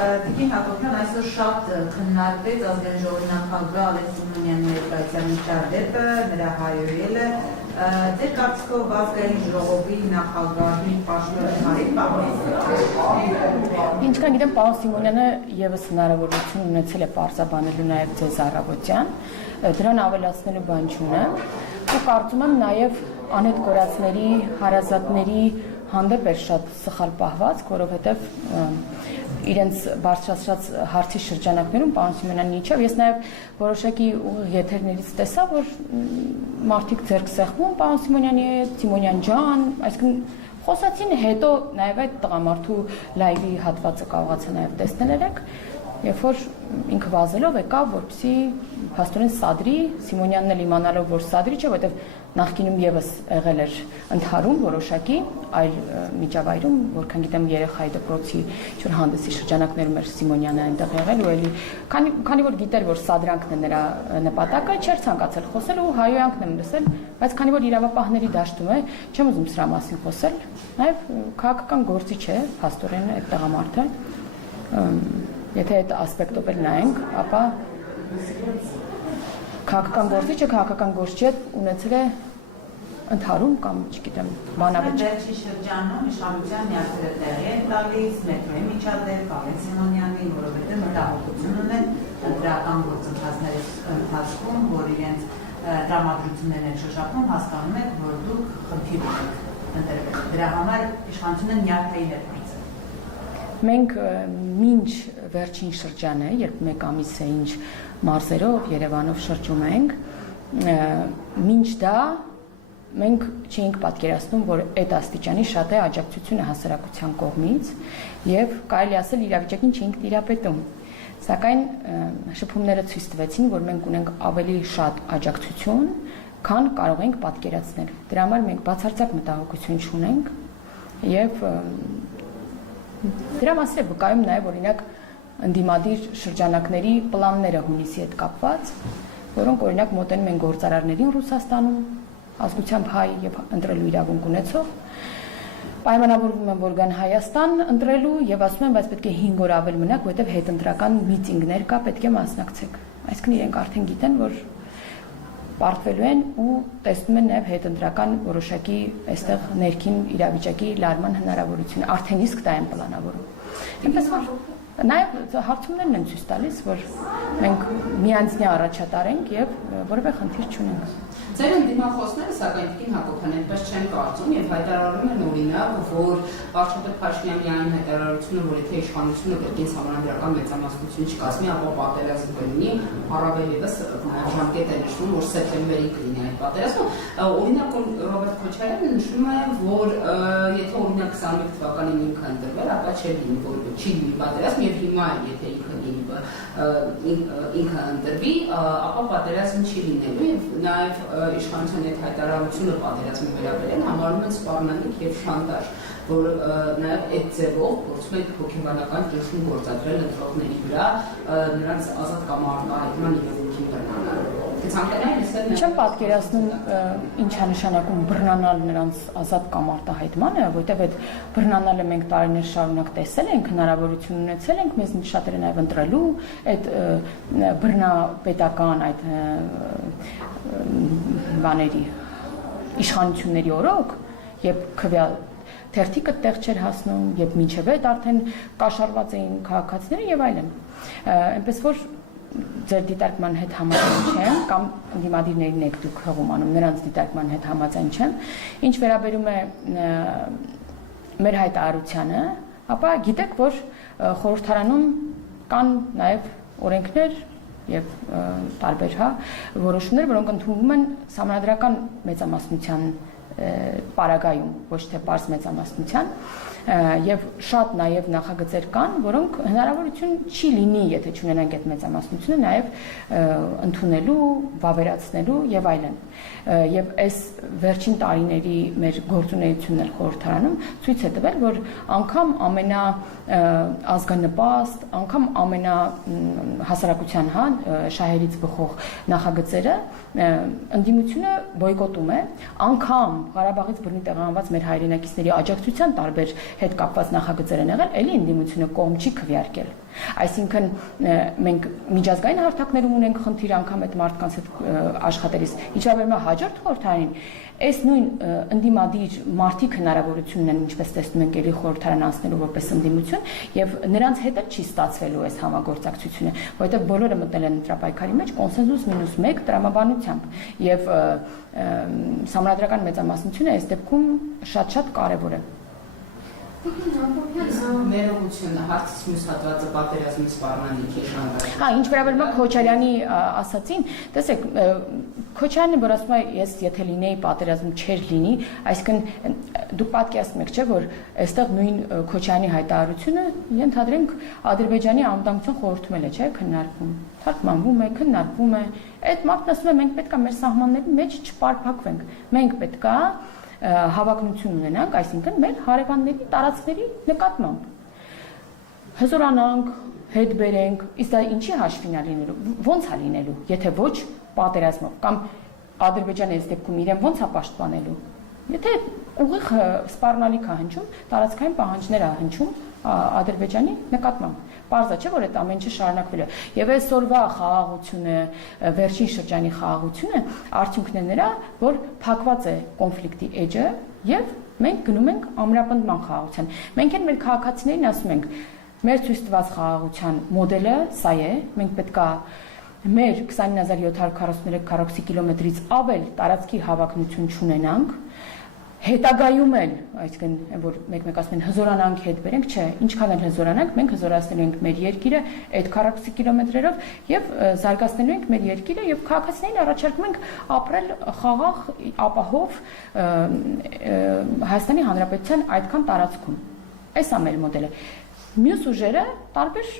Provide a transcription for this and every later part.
Տիկին Հակոբյան այսօր շատ քննարկվեց ազգային ժողովի նախագահ Ալեքս Սիմոնյանի ներկայության միջադեպը, նրա հայոյելը, ձեր կարծիքով ազգային ժողովի նախագահի պաշտոնյայի Ինչքան գիտեմ, պարոն Սիմոնյանը ևս հնարավորություն ունեցել է պարզաբանելու նաև ձեզ առավոտյան, դրան ավելացնելու բան չունեմ, ու կարծում եմ նաև անհետ կորածների, հարազատների հանդեպ էր շատ սխալ պահվածք, որովհետև իրենց բարձրացրած հարցի շրջանակներում պարոն Սիմոնյանն իջավ, ես նաև որոշակի եթերներից տեսա, որ մարդիկ ձեռք սեղմում պարոն Սիմոնյանի հետ, Սիմոնյան ջան, այսինքն խոսացին, հետո նաև այդ տղամարդու լայվի հատվածը կարողացա նաև տեսնել երեք, երբ որ ինքը վազելով եկավ, որպեսզի փաստորեն սադրի, Սիմոնյանն էլ իմանալով, որ սադրի չէ, որովհետև նախկինում ևս եղել էր ընդհարում որոշակի այլ միջավայրում, որքան գիտեմ երեխայի դպրոցի ինչ-որ հանդեսի շրջանակներում էր Սիմոնյանը այնտեղ եղել ու էլի քանի որ գիտեր, որ սադրանքն է նրա նպատակը, չէր ցանկացել խոսել ու հայոյանքն եմ լսել, բայց քանի որ իրավապահների դաշտում է, չեմ ուզում սրա մասին խոսել, նաև քաղաքական գործիչ է փաստորեն այդ տղամարդը, եթե այդ ասպեկտով էլ նայենք, ապա քաղաքական գործիչը քաղաքական գործիչ ունեցել է ընդհարում կամ չգիտեմ բանավեճ։ Վերջի շրջանում իշխանության միացրել տեղի են տալիս մետրոյի միջադեպ, Ալեքս Սիմոնյանին, որովհետև մտահոգություն ունեն ընտրական գործընթացների ընթացքում, որ իրենց տրամադրություններն են շոշափում, հասկանում եք, որ դուք խնդիր ունեք ընտրվել։ Դրա համար իշխանությունը նյարդային է փորձել։ Մենք մինչ վերջին շրջանը, երբ մեկ ամիս է ինչ մարզերով, Երևանով շրջում ենք, մինչ դա մենք չէինք պատկերացնում, որ այդ աստիճանի շատ է աջակցությունը հասարակության կողմից եւ կարելի ասել իրավիճակին չէինք տիրապետում։ Սակայն շփումները ցույց տվեցին, որ մենք ունենք ավելի շատ աջակցություն, քան կարող ենք պատկերացնել։ Դրա համար մենք բացարձակ մտահոգություն չունենք եւ դրա մասին է վկայում նաև օրինակ ընդդիմադիր շրջանակների պլանները հունիսի հետ կապված, որոնք օրինակ մոտենում են գործարարներին Ռուսաստանում, ազգությամբ հայ եւ ընտրելու իրավունք ունեցող, պայմանավորվում են, որ գան Հայաստան ընտրելու եւ ասում են, բայց պետք է 5 օր ավել մնաք, որովհետեւ հետընտրական միտինգներ կա, պետք է մասնակցեք։ Այսինքն իրենք արդեն գիտեն, որ պարտվելու են ու տեսնում են նաև հետընտրական որոշակի այստեղ ներքին իրավիճակի լարման հնարավորություն, արդեն իսկ դա են պլանավորում։ Այնպես որ նաև հարցումներն են ցույց տալիս, որ մենք միանձնյա առաջատար ենք եւ որևէ խնդիր չունենք։ Ձեր ընդդիմախոսները սակայն Տիկին Հակոբյան այնպես չեն կարծում եւ հայտարարում են օրինակ, որ վարչապետ Փաշինյանի այն հայտարարությունը, որ եթե իշխանությունը կրկին համանդրական մեծամասնություն չկազմի, ապա պատերազմ կլինի, առավել եւս ժամկետ է նշվում, որ սեպտեմբերին կլինի այդ պատերազմը։ Օրինակ Ռոբերտ Քոչարյանը նշում է, որ եթե օրինակ 21 թվականին ինքը ընտրվել, ապա չի լինի պատերազմ եւ հիմա եթե ինքը ընտրվի, ապա պատերազմ չի լինելու եւ նաեւ իշխանության այդ հայտարարությունը պատերազմի վերաբերյալ համարում են սպառնալիք եւ շանտաժ, որ նաեւ այդ ձևով փորձում են հոգեբանական ճնշում գործադրել ընտրողների վրա, նրանց ազատ կամ արտահայտման իրավունքին բռնանալ։ Չեմ պատկերացնում ինչ է նշանակում բռնանալ նրանց ազատ կամ արտահայտմանը, որտեղ այդ բռնանալը մենք տարիներ շարունակ տեսել ենք, հնարավորություն ունեցել ենք մեզ շատերը նաև ընտրելու այդ բռնապետական այդ բաների իշխանությունների օրոք, երբ քվյա թերթիկը տեղ չէր հասնում, երբ մինչև այդ արդեն կաշառված էին քաղաքացիները եւ այլն։ Այնպես որ ձեր դիտարկման հետ համաձայն չեմ կամ ընդդիմադիրներին եք դուք հղում անում նրանց դիտարկման հետ համաձայն չեմ, ինչ վերաբերում է մեր հայտարարությանը, ապա գիտեք, որ խորհրդարանում կան նաև օրենքներ եւ տարբեր որոշումներ, որոնք ընդունվում են համանդրական մեծամասնության պարագայում, ոչ թե պարզ մեծամասնության եւ շատ նաեւ նախագծեր կան, որոնք հնարավորություն չի լինի, եթե չունենանք այդ մեծամասնությունը, նաեւ ընդունելու, վավերացնելու եւ այլն։ Եվ այս վերջին տարիների մեր գործունեությունն էլ խորհրդարանում ցույց է տվել, որ անգամ ամենաազգանպաստ, անգամ ամենահասարակության շահերից բխող նախագծերը ընդդիմությունը բոյկոտում է, անգամ Ղարաբաղից բռնի տեղահանված մեր հայրենակիցների աջակցության տարբեր հետ կապված նախագծեր են եղել, էլի ընդդիմությունը կողմ չի քվեարկել։ Այսինքն մենք միջազգային հարթակներում ունենք խնդիր անգամ այդ մարդկանց հետ աշխատելիս։ Ինչա վերում է հաջորդ խորհրդարանին, այս նույն ընդդիմադիր մարդիկ հնարավորություն ունեն, ինչպես տեսնում ենք, էլի խորհրդարան անցնելու որպես ընդդիմություն, եւ նրանց հետ էլ չի ստացվելու այս համագործակցությունը, որովհետեւ բոլորը մտնել են ընտրապայքարի մեջ կոնսենսուս -1 տրամաբանությամբ եւ համանդրական մեծամասնությունը այս դեպքում շատ կարեւոր է։ Ներողությունը հարցից մյուս հատվածը պատերազմի սպառնալիք է ժանրի։ Հա, ինչ վերաբերում է Քոչարյանի ասացին, տեսեք, Քոչարյանը որ ասում է, ես եթե լինեի պատերազմ չէր լինի, այսինքն դուք պատկերացնում եք, չէ՞, որ այստեղ նույն Քոչարյանի հայտարարությունը ենթադրենք Ադրբեջանի անվտանգության խորհրդում էլ է, չէ՞, քննարկվում, թարգմանվում է, քննարկվում է։ Այդ մարդն ասում է, մենք պետք է մեր սահմանների մեջ չպարփակվենք։ Մենք պետք է հավակնություն ունենանք, այսինքն մեր հարևանների տարածքների նկատմամբ հզորանանք, հետ բերենք, իսկ դա ինչի հաշվին է լինելու, ո՞նց է լինելու, եթե ոչ պատերազմով, կամ Ադրբեջանը այս դեպքում իրեն ո՞նց է պաշտպանելու, եթե ուղիղ սպառնալիք է հնչում, տարածքային պահանջներ է հնչում Ադրբեջանի նկատմամբ։ Պարզ է, չէ՞ որ այդ ամեն ինչը շարունակվելու է։ Եվ այսօրվա խաղաղությունը, վերջին շրջանի խաղաղությունը արդյունքն է նրա, որ փակված է կոնֆլիկտի էջը եւ մենք գնում ենք ամրապնդման խաղաղության։ Մենք էլ մեր քաղաքացիներին ասում ենք, մեր ցույց տված խաղաղության մոդելը սա է, մենք պետք է մեր 20743 քառակուսի կիլոմետրից ավել տարածքի հավակնություն չունենանք, հետագայում էլ, այսինքն որ մեկ-մեկ ասում են հզորանանք, հետ բերենք, չէ, ինչքան էլ հզորանանք, մենք հզորացնելու ենք մեր երկիրը այդ քառակուսի կիլոմետրերով եւ զարգացնելու ենք մեր երկիրը եւ քաղաքացիներին առաջարկում ենք ապրել խաղաղ, ապահով Հայաստանի Հանրապետության այդքան տարածքում։ Այս է մեր մոդելը։ Մյուս ուժերը տարբեր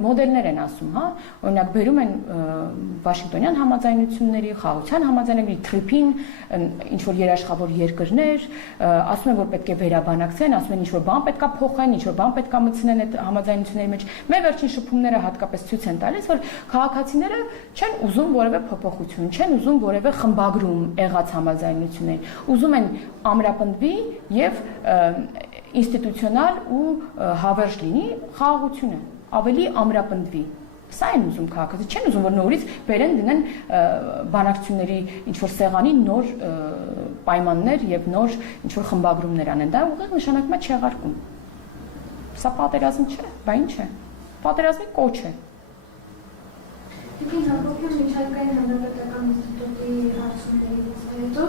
մոդելներ են ասում, հա, օրինակ բերում են Վաշինգտոնյան համաձայնությունների, խաղաղության համաձայնագրի, TRIP-ին, ինչ որ երաշխավոր երկրներ, ասում են, որ պետք է վերաբանակցեն, ասում են, ինչ որ բան պետք է փոխեն, ինչ որ բան պետք է մտցնեն այդ համաձայնությունների մեջ։ Մեր վերջին շփումները հատկապես ցույց են տալիս, որ քաղաքացիները չեն ուզում որևէ փոփոխություն, չեն ուզում որևէ խմբագրում եղած համաձայնություններ, ուզում են ամրապնդվի եւ ինստիտուցիոնալ ու հավերժ լինի խաղաղությունը, ավելի ամրապնդվի։ Սա են ուզում քաղաքացի, չեն ուզում որ նորից բերեն դնեն բանակցությունների ինչ որ սեղանի նոր պայմաններ եւ նոր ինչ որ խմբագրումներ անեն։ Դա ուղիղ նշանակում է չեղարկում։ Սա պատերազմ չէ, բա ինչ է։ Պատերազմի կոչ է։ Դուք հանդիպում միջազգային հանրապետական ինստիտուտի հարցումներից հետո,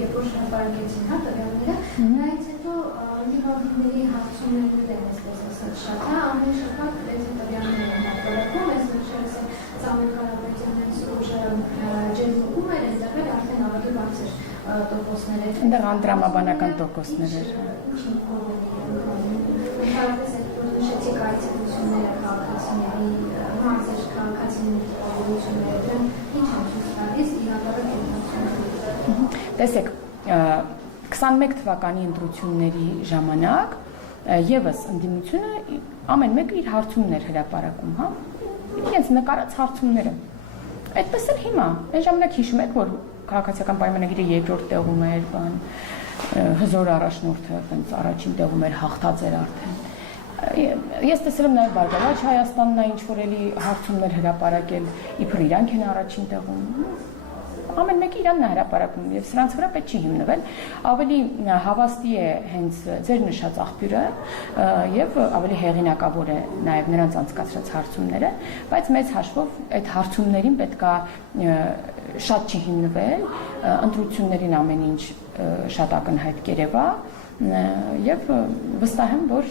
երբ որ շարունակեցին հա տվյալները, նայից հետո լիբանանցիների հարցումներն են այսպես ասած շատ, հա, ամեն շաբաթ այս տվյալները են հատկալվում, այս վերջերս Սամվել Կարապետյանից ուժը ջերմուկում էր, այնտեղ էլ արդեն ավելի բարձր տոկոսներ էր։ Այնտեղ անդրամաբանական տոկոսներ էր։ Ընդհանրապես այդ նշեցիք այցելությունները քաղաքացիների, մարզեր քաղաքացիների տպավորությունները, դրանք ինչ են ցույց տալիս իրականորեն ընտրությունները։ Տեսեք, 21 թվականի ընտրությունների ժամանակ եւս ընդդիմությունը ամեն մեկը իր հարցումներ հրապարակում, հա, իրենց նկարած հարցումները։ Այդպես էլ հիմա, այն ժամանակ հիշում եք, որ քաղաքացիական պայմանագիրը երկրորդ տեղում էր, բան հզոր առաջնորդը այնց առաջին տեղում էր, հաղթած էր արդեն։ Ես տեսել եմ նաև Բարգավաճ Հայաստանն է ինչ որ էլի հարցումներ հրապարակել, իբր իրանք են առաջին տեղում։ Ամեն մեկը իրանն է հրապարակում եւ սրանց վրա պետք չի հիմնվել, ավելի հավաստի է հենց ձեր նշած աղբյուրը եւ ավելի հեղինակավոր է նաեւ նրանց անցկացրած հարցումները, բայց մեծ հաշվով այդ հարցումներին պետքա շատ չի հիմնվել, ընտրություններին ամեն ինչ շատ ակնհայտ կերևա եւ վստահ եմ, որ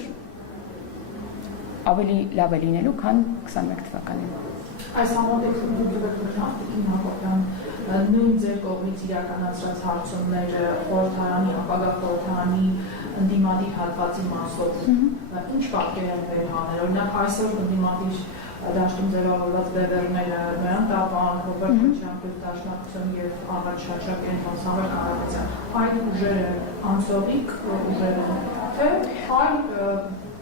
ավելի լավ է լինելու, քան 21 թվականին։ Այս համատեքստում դուք Հակոբյան նույն ձեր կողմից իրականացրած հարցումները խորհրդարանի, ապագա խորհրդարանի ընդդիմադիր հատվածի մասով ինչ պատկեր են մեր հանել։ Օրինակ այսօր ընդդիմադիր դաշտում ձևավորված բևեռները նրան տապան, Ռոբերտ Քոչարյանի դաշնակցություն եւ Աղաչ Շաչակյան, Սամվել Կարապետյան, այդ ուժերը անցողիկ ուժեր են, թե այլ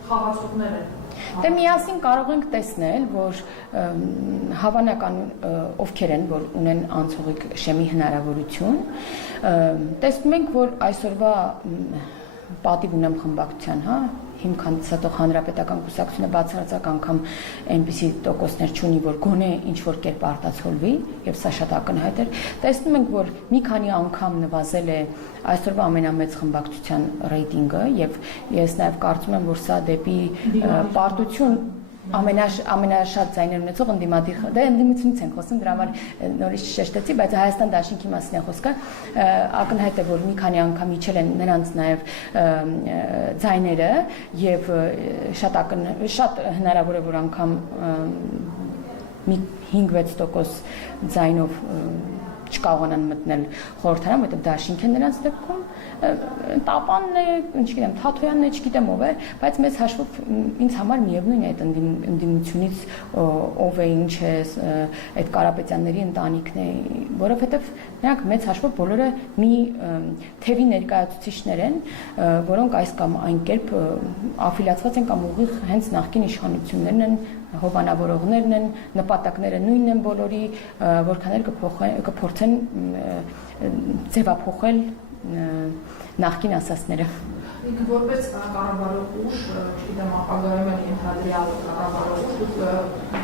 խաղացողներ են։ Դե միասին կարող ենք տեսնել, որ հավանական ովքեր են, որ ունեն անցողիկ շեմի հնարավորություն, տեսնում ենք, որ այսօրվա պատիվ ունեմ խմբակցության, հա, հիմքան ցածող հանրապետական կուսակցությունը բացարձակ անգամ այնպիսի տոկոսներ չունի, որ գոնե ինչ որ կերպ արտացոլվի, եւ սա շատ ակնհայտ էր։ Տեսնում ենք, որ մի քանի անգամ նվազել է այսօրվա ամենամեծ խմբակցության ռեյտինգը, եւ ես նաեւ կարծում եմ, որ սա դեպի պարտություն ամենաշատ ձայներ ունեցող ընդդիմադիր դե ընդդիմությունից ենք խոսում, դրա համար նորից շեշտեցի, բայց Հայաստան դաշինքի մասին է խոսքը, ակնհայտ է, որ մի քանի անգամ իջել են նրանց նաև ձայները եւ շատ հնարավոր է, որ անգամ մի 5-6% ձայնով չկարողանան մտնել խորհրդարան, որտեղ դաշինք է նրանց դեպքում, Տապանն է, չգիտեմ, Թաթոյանն է, չգիտեմ ով է, բայց մեծ հաշվով ինձ համար միևնույն է այդ ընդդիմությունից ով է, ինչ է, այդ Կարապետյանների ընտանիքն է, որովհետև նրանք մեծ հաշվով բոլորը մի թևի ներկայացուցիչներ են, որոնք այս կամ այն կերպ աֆիլիացված են կամ ուղիղ հենց նախկին իշխանություններն են, հովանավորողներն են, նպատակները նույնն են բոլորի, որքան էլ կփորձեն ձևափոխել նախկին ասածները։ Ինքը որպես կառավարող ուժ, չգիտեմ, ապագայում են ենթադրյալ կառավարող ուժ, դուք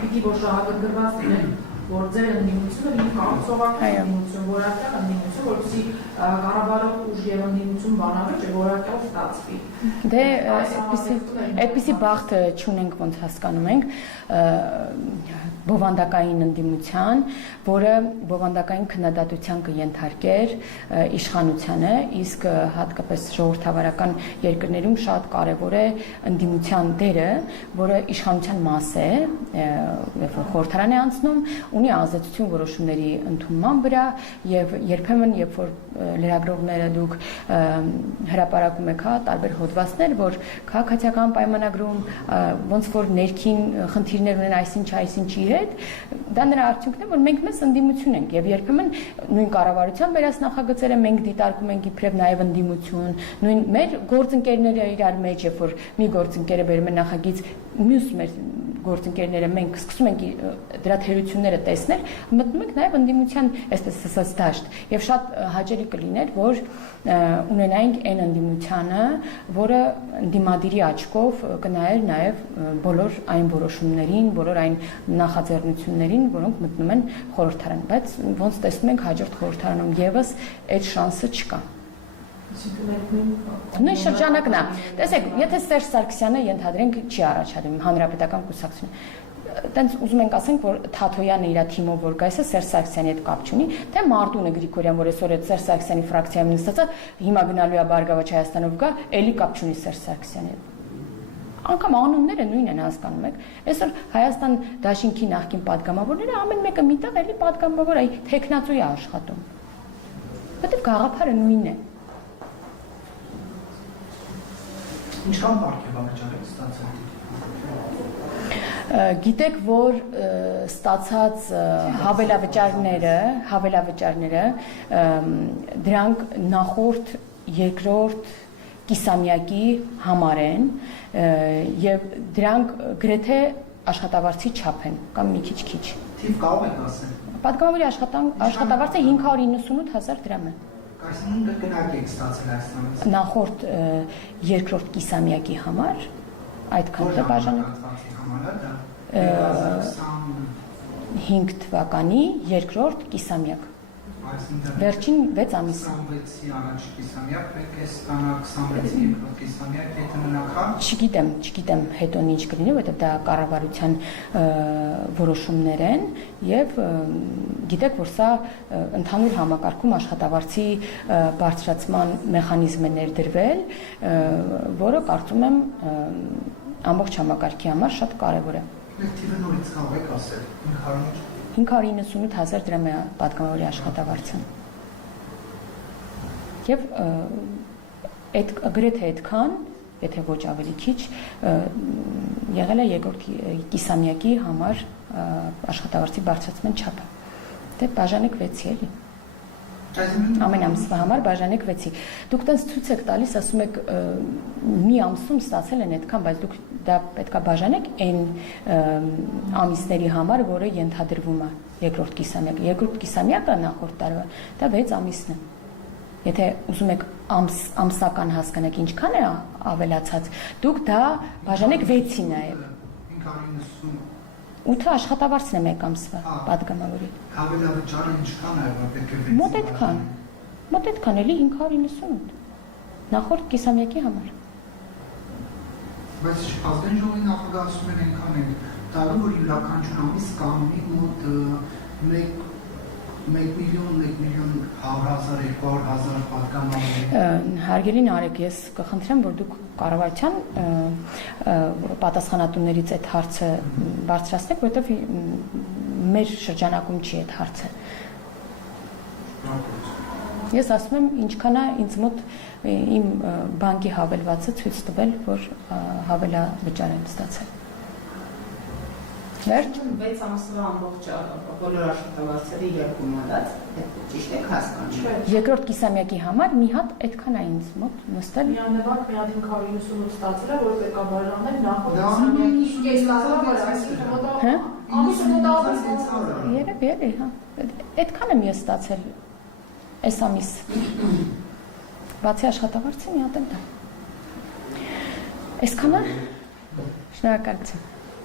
պիտի որ շահագրգռված լինեք, որ ձեր ընդդիմությունը մի կարծողական ընդդիմություն, որակյալ ընդդիմություն, որպեսզի կառավարող ուժ եւ ընդդիմություն բանավեճը որակյալ ստացվի։ Դե այդպիսի բախտ չունենք, ոնց հասկանում ենք, բովանդակային ընդդիմության, որը բովանդակային քննադատության կենթարկեր իշխանությանը, իսկ հատկապես ժողովրդավարական երկրներում շատ կարևոր է ընդդիմության դերը, որը իշխանության մաս է, երբ որ խորհրդարան է անցնում, ունի ազդեցություն որոշումների ընդունման վրա եւ երբեմն երբ որ լրագրողները դուք հրապարակում եք, հա, տարբեր հոդվածներ, որ քաղաքացիական պայմանագրում ոնց որ ներքին խնդիրներ ունեն այսինչի հետ, դա նրա արդյունքն է, որ մենք մեզ ընդդիմություն ենք եւ երբեմն նույն կառավարության վերացնախագծերը մենք դիտարկում ենք իբրև նաեւ ընդդիմություն, նույն մեր գործընկերները իրար մեջ, երբ որ մի գործընկերը բերում է նախագիծ, մյուս մեր գործընկերները մենք սկսում ենք դրա թերությունները տեսնել, մտնում ենք նաև ընդդիմության, այսպես ասած, դաշտ եւ շատ հաճելի կլիներ, որ ունենայինք այն ընդդիմությանը, որը ընդդիմադիրի աչքով կնայեր նաև բոլոր այն որոշումներին, բոլոր այն նախաձեռնություններին, որոնք մտնում են խորհրդարան, բայց ոնց տեսնում ենք հաջորդ խորհրդարանում եւս այդ շանսը չկա։ Նույն շրջանակն է։ Տեսեք, եթե Սերժ Սարգսյանը ենթադրենք չի առաջադրում հանրապետական կուսակցություն, տենց ուզում ենք ասենք, որ Թաթոյանը իր թիմով որ գայսը Սերժ Սարգսյանի հետ կապ չունի, թե Մարտունը Գրիգորյան, որ այսօր այդ Սերժ Սարգսյանի ֆրակցիայում նստած է, հիմա գնալու է Բարգավաճ Հայաստանով գա, էլի կապ չունի Սերժ Սարգսյանի հետ։ Անկամ անունները նույնն են, հասկանում եք։ Այսօր Հայաստան դաշինքի նախկին падգամավորները ամեն մեկը միտեղ էլի падգամավոր է, տեխնացու է աշխատում։ Որտեվ գաղափարը նույնն է։ Ինչքան պարգևավճար եք ստացել։ Գիտեք, որ ստացած հավելավճարները դրանք նախորդ, երկրորդ կիսամյակի համար են եւ դրանք գրեթե աշխատավարձի չափ են կամ մի քիչ։ Թիվ կարող եք ասել։ Պատգամավորի աշխատավարձը 598,000 դրամ է։ Այսինքն կրկնակ եք ստացել այս նախորդ երկրորդ կիսամյակի համար այդքան է բաժանակ 2025 թվականի երկրորդ կիսամյակ վերջին 6 ամիս 26-ի առաջ կիսամյակ պետք է ստանա 26-ի երկրորդ կիսամյակ եթե մնա չգիտեմ հետո ինչ կլինի, որովհետև դա կառավարության որոշումներ են եւ գիտեք, որ սա ընդհանուր համակարգում աշխատավարձի բարձրացման մեխանիզմ է ներդրվել, որը կարծում եմ ամբողջ համակարգի համար շատ կարեւոր է։ Թիվը նորից կարող եք ասել 598,000 դրամ է պատգամավորի աշխատավարձը։ Եվ այդ գրեթե այդքան, եթե ոչ ավելի քիչ, եղել է երկրորդ կիսամյակի համար աշխատավարձի բարձրացման չափը։ Դե բաժանեք 6-ի էլի։ Ամեն ամսվա համար բաժանեք 6-ի։ Դուք տենց ցույց եք տալիս, ասում եք մի ամսում ստացել են այդքան, բայց դուք դա պետքա բաժանեք այն ամիսների համար, որը ենթադրվում է երկրորդ կիսամյակը։ Երկրորդ կիսամյակը նախորդ տարվա դա 6 ամիսն է։ Եթե ուզում եք ամսական հասկանաք ինչքան է ավելացած, դուք դա բաժանեք 6-ի նաև։ 590 8-ը աշխատավարձն է 1 ամսվա պատգամավորի։ Հավելավճարը ինչքան է, որ պետք է Մոտ այդքան էլի 598 նախորդ կիսամյակի համար։ Բայց ազգային ժողովի նախագահացում են այնքան են տալու, որ յուրաքանչյուր ամիս կամի մոտ 1 միլիոն 100,000 200,000 պատգամավորի։ Հարգելի Նարեկ, ես կխնդրեմ, որ դուք կառավարության պատասխանատուներից այդ հարցը բարձրացնեք, որովհետև մեր շրջանակում չի այդ հարցը։ Ես ասում եմ, ինչքան է ինձ մոտ իմ բանկի հավելվածը ցույց տվել, որ հավելավճար եմ ստացել։ Վերջ 6 ամսվա ամբողջ բոլոր աշխատավարձերի երկու մանդատ, ճիշտ եք հասկանում։ Երկրորդ կիսամյակի համար մի հատ այդքան է ինձ մոտ նստել։ Միանվագ մի հատ 598 ստացել է, որ պետք է բաժանել նախորդ կիսամյակի կես տարվա վրա, այսինքն մոտավորապես ամիսը մոտավորապես Երևի, հա։ Այդքան եմ ես ստացել այս ամիս։ Բացի աշխատավարձի մի հատ էլ դա։ Այսքանը շնորհակալություն։